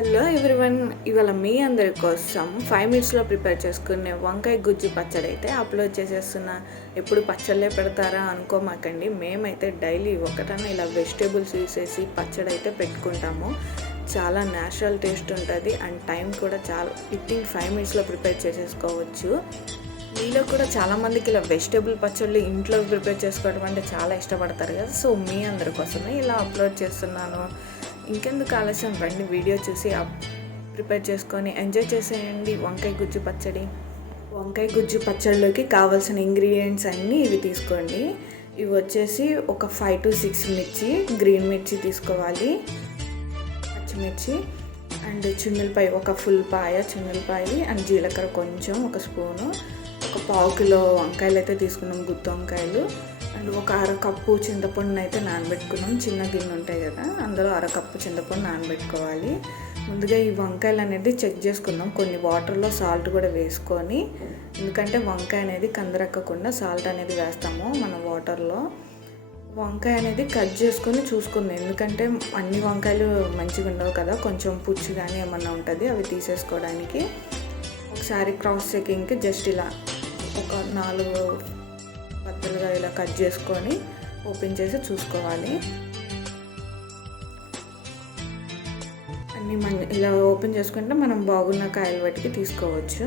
Hello everyone, ఇవాళ మీ అందరి కోసం 5 మినిట్స్లో ప్రిపేర్ చేసుకునే వంకాయ గుజ్జు పచ్చడి అయితే అప్లోడ్ చేసేస్తున్నా. ఎప్పుడు పచ్చళ్ళే పెడతారా అనుకోమాకండి. మేమైతే డైలీ ఒకటన్నా ఇలా వెజిటేబుల్స్ యూస్ చేసి పచ్చడి అయితే పెట్టుకుంటాము. చాలా న్యాచురల్ టేస్ట్ ఉంటుంది అండ్ టైం కూడా చాలా వితిన్ 5 మినిట్స్లో ప్రిపేర్ చేసేసుకోవచ్చు. మీలో కూడా చాలామందికి ఇలా వెజిటేబుల్ పచ్చళ్ళు ఇంట్లో ప్రిపేర్ చేసుకోవడం అంటే చాలా ఇష్టపడతారు కదా. సో మీ అందరి కోసమే ఇలా అప్లోడ్ చేస్తున్నాను. ఇంకెందుకు ఆలస్యం, రండి వీడియో చూసి ప్రిపేర్ చేసుకొని ఎంజాయ్ చేసేయండి వంకాయ గుజ్జు పచ్చడి. వంకాయ గుజ్జు పచ్చడిలోకి కావాల్సిన ఇంగ్రీడియంట్స్ అన్నీ ఇవి తీసుకోండి. ఇవి వచ్చేసి ఒక 5 to 6 మిర్చి, గ్రీన్ మిర్చి తీసుకోవాలి, పచ్చిమిర్చి అండ్ చిన్నులపాయ, ఒక ఫుల్ పాయ చిన్నులపాయ అండ్ జీలకర్ర కొంచెం, ఒక స్పూను, ఒక 1/2 కిలో వంకాయలు అయితే తీసుకున్నాం, గుత్తి వంకాయలు అండ్ ఒక 1/2 కప్పు చింతపండుని అయితే నానబెట్టుకున్నాం. చిన్న గిన్నె ఉంటాయి కదా, అందులో 1/2 కప్పు చింతపండు నానబెట్టుకోవాలి. ముందుగా ఈ వంకాయలు అనేది చెక్ చేసుకుందాం, కొన్ని వాటర్లో సాల్ట్ కూడా వేసుకొని, ఎందుకంటే వంకాయ అనేది కందరక్కకుండా సాల్ట్ అనేది వేస్తాము మనం వాటర్లో. వంకాయ అనేది కట్ చేసుకొని చూసుకుందాం, ఎందుకంటే అన్ని వంకాయలు మంచిగా ఉండవు కదా, కొంచెం పుచ్చు కానీ ఏమన్నా ఉంటుంది, అవి తీసేసుకోవడానికి ఒకసారి క్రాస్ చెకింగ్కి జస్ట్ ఇలా ఒక 4 పద్దలుగా ఇలా కట్ చేసుకొని ఓపెన్ చేసి చూసుకోవాలి. అన్నీ ఇలా ఓపెన్ చేసుకుంటే మనం బాగున్న కాయలు వాటికి తీసుకోవచ్చు.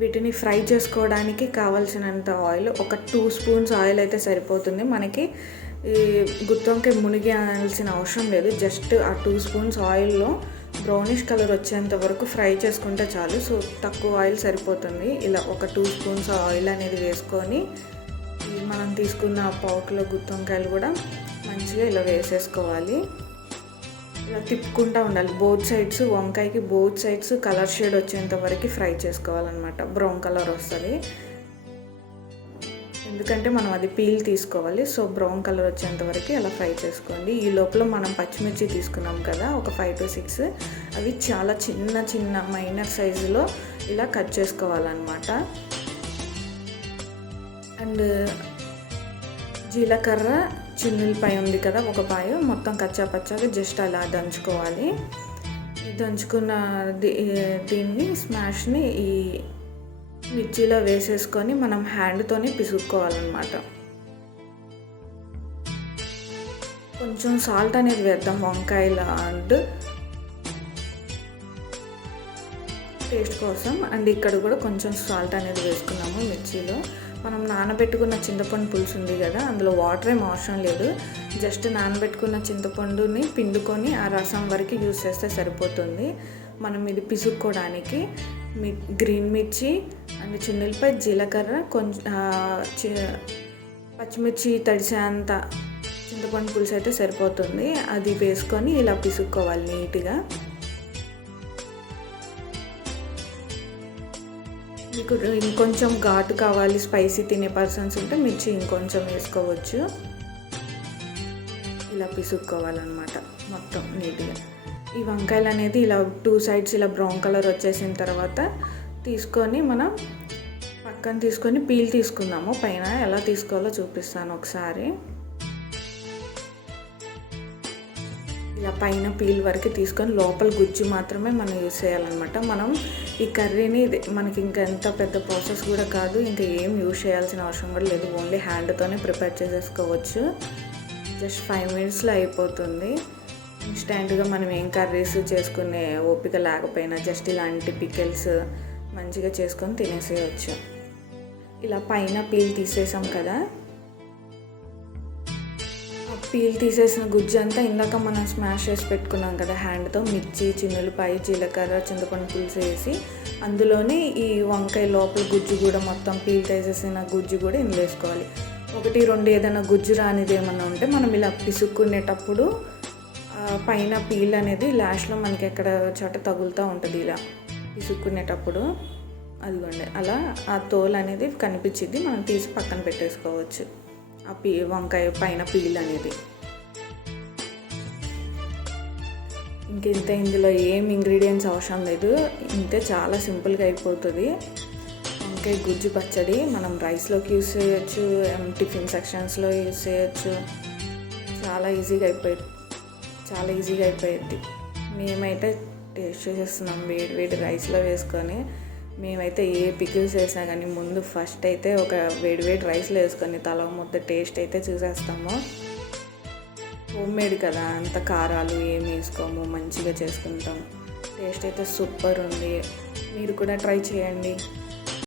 వీటిని ఫ్రై చేసుకోవడానికి కావాల్సినంత ఆయిల్, ఒక 2 స్పూన్స్ ఆయిల్ అయితే సరిపోతుంది మనకి. ఈ గుత్తి వంకాయ మునిగాల్సిన అవసరం లేదు, జస్ట్ ఆ 2 స్పూన్స్ ఆయిల్లో బ్రౌనిష్ కలర్ వచ్చేంత వరకు ఫ్రై చేసుకుంటే చాలు. సో తక్కువ ఆయిల్ సరిపోతుంది. ఇలా ఒక 2 స్పూన్స్ ఆయిల్ అనేది వేసుకొని మనం తీసుకున్న 1/2 కిలో గుత్తి వంకాయలు కూడా మంచిగా ఇలా వేసేసుకోవాలి. ఇలా తిప్పుకుంటూ ఉండాలి బోత్ సైడ్స్, వంకాయకి బోత్ సైడ్స్ కలర్ షేడ్ వచ్చేంత వరకు ఫ్రై చేసుకోవాలన్నమాట. బ్రౌన్ కలర్ వస్తుంది, ఎందుకంటే మనం అది పీల్ తీసుకోవాలి. సో బ్రౌన్ కలర్ వచ్చేంత వరకు అలా ఫ్రై చేసుకోండి. ఈ లోపల మనం పచ్చిమిర్చి తీసుకున్నాం కదా, ఒక 5 to 6, అవి చాలా చిన్న చిన్న మైనర్ సైజులో ఇలా కట్ చేసుకోవాలన్నమాట. అండ్ జీలకర్ర, చిన్నులపాయ ఉంది కదా, ఒక పాయ మొత్తం కచ్చా పచ్చాగా జస్ట్ అలా దంచుకోవాలి. దంచుకున్న దీన్ని స్మాష్ని ఈ మిర్చిలో వేసేసుకొని మనం హ్యాండ్తోనే పిసుక్కోవాలన్నమాట. కొంచెం సాల్ట్ అనేది వేద్దాం వంకాయల అండ్ టేస్ట్ కోసం. అండ్ ఇక్కడ కూడా కొంచెం సాల్ట్ అనేది వేసుకున్నాము మిర్చిలో. మనం నానబెట్టుకున్న చింతపండు పులుసు ఉంది కదా, అందులో వాటర్ ఏం అవసరం లేదు, జస్ట్ నానబెట్టుకున్న చింతపండుని పిండుకొని ఆ రసం వరకు యూస్ చేస్తే సరిపోతుంది. మనం ఇది పిసుక్కోవడానికి గ్రీన్ మిర్చి అండ్ చిన్నులపై జీలకర్ర, కొంచెం పచ్చిమిర్చి తడిసేంత చింతపండు పులుసు అయితే సరిపోతుంది. అది వేసుకొని ఇలా పిసుక్కోవాలి నీట్గా. మీకు ఇంకొంచెం ఘాటు కావాలి, స్పైసీ తినే పర్సన్స్ ఉంటే మిర్చి ఇంకొంచెం వేసుకోవచ్చు. ఇలా పిసుక్కోవాలన్నమాట మొత్తం నీట్గా. ఈ వంకాయలు అనేది ఇలా 2 సైడ్స్ ఇలా బ్రౌన్ కలర్ వచ్చేసిన తర్వాత తీసుకొని మనం పక్కన తీసుకొని పీల్ తీసుకుందాము. పైన ఎలా తీసుకోవాలో చూపిస్తాను ఒకసారి. ఇలా పైన పీల్ వరకు తీసుకొని లోపల గుజ్జు మాత్రమే మనం యూస్ చేయాలన్నమాట. మనం ఈ కర్రీని మనకి ఇంకా ఎంత పెద్ద ప్రాసెస్ కూడా కాదు, ఇంకా ఏం యూస్ చేయాల్సిన అవసరం కూడా లేదు, ఓన్లీ హ్యాండ్తోనే ప్రిపేర్ చేసేసుకోవచ్చు. జస్ట్ 5 మినిట్స్లో అయిపోతుంది. ఇన్స్టెంట్గా మనం ఏం కర్రీస్ చేసుకునే ఓపిక లేకపోయినా జస్ట్ ఇలాంటి పికిల్స్ మంచిగా చేసుకొని తినేసేయచ్చు. ఇలా పైన పీల్ తీసేసాం కదా, ఆ పీల్ తీసేసిన గుజ్జు అంతా ఇందాక మనం స్మాష్ చేసి పెట్టుకున్నాం కదా హ్యాండ్తో, మిర్చి, చిన్నులపాయ, జీలకర్ర, చింతపండు పులుసు వేసి అందులోనే ఈ వంకాయ లోపల గుజ్జు కూడా మొత్తం పీల్ తీసేసిన గుజ్జు కూడా ఇందులో వేసుకోవాలి. 1, 2 ఏదైనా గుజ్జు రానిది ఏమన్నా ఉంటే మనం ఇలా పిసుక్కునేటప్పుడు పైన పీల్ అనేది లాస్ట్లో మనకి ఎక్కడ చోట తగులుతూ ఉంటుంది, ఇలా పిసుక్కునేటప్పుడు అదిగోండి అలా ఆ తోలు అనేది కనిపించింది, మనం తీసి పక్కన పెట్టేసుకోవచ్చు ఆ వంకాయ పైన పీల్ అనేది. ఇంకెంత, ఇందులో ఏం ఇంగ్రీడియంట్స్ అవసరం లేదు, ఇంతే, చాలా సింపుల్గా అయిపోతుంది వంకాయ గుజ్జు పచ్చడి. మనం రైస్లోకి యూస్ చేయొచ్చు, టిఫిన్ సెక్షన్స్లో యూస్ చేయొచ్చు, చాలా ఈజీగా అయిపోయింది. మేమైతే టేస్ట్ చేసేస్తున్నాం వేడి వేడి రైస్లో వేసుకొని. మేమైతే ఏ పికిల్స్ వేసినా కానీ ముందు ఫస్ట్ అయితే ఒక వేడి వేడి రైస్లో వేసుకొని తల ముద్ద టేస్ట్ అయితే చూసేస్తాము. హోమ్ మేడ్ కదా, అంత కారాలు ఏమి వేసుకోము, మంచిగా చేసుకుంటాం. టేస్ట్ అయితే సూపర్ ఉంది. మీరు కూడా ట్రై చేయండి.